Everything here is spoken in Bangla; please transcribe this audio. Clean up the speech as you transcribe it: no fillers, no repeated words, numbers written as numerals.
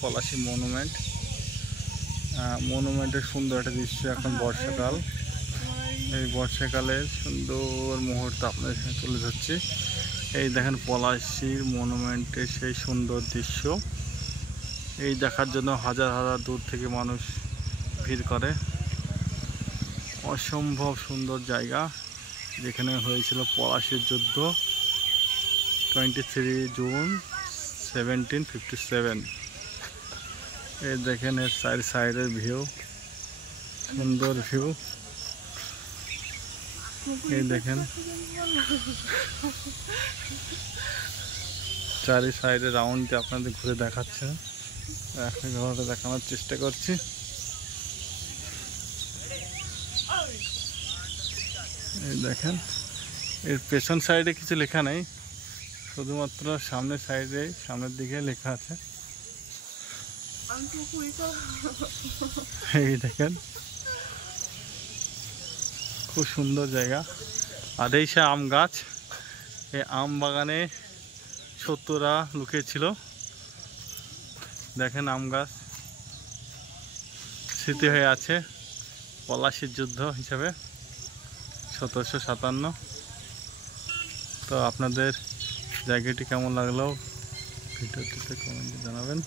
পলাশী মনুমেন্টের সুন্দর একটা দৃশ্য। এখন বর্ষাকাল, এই বর্ষাকালের সুন্দর মুহূর্ত আপনাদের সাথে তুলে ধরছি। এই দেখেন পলাশীর মনুমেন্টের সেই সুন্দর দৃশ্য। এই দেখার জন্য হাজার হাজার দূর থেকে মানুষ ভিড় করে। অসম্ভব সুন্দর জায়গা, যেখানে হয়েছিল পলাশীর যুদ্ধ 23 জুন 1757। এই দেখেন এর সাইডের ভিউ, সুন্দর ভিউ। এই দেখেন চারি সাইডে রাউন্ডে আপনাদের ঘুরে দেখাচ্ছে। একটা ঘরে দেখানোর চেষ্টা করছি। এই দেখেন এর পেছন সাইডে কিছু লেখা নেই, শুধুমাত্র সামনের দিকে লেখা আছে। এই দেখেন খুব সুন্দর জায়গা। আর এই সে আম গাছ, এই আম বাগানে শত্রুরা লুকিয়েছিল। দেখেন আম গাছ স্মৃতি হয়ে আছে পলাশীর যুদ্ধ হিসাবে 1757। তো আপনাদের জায়গাটি কেমন লাগলো ভিডিওটিতে কমেন্টে জানাবেন।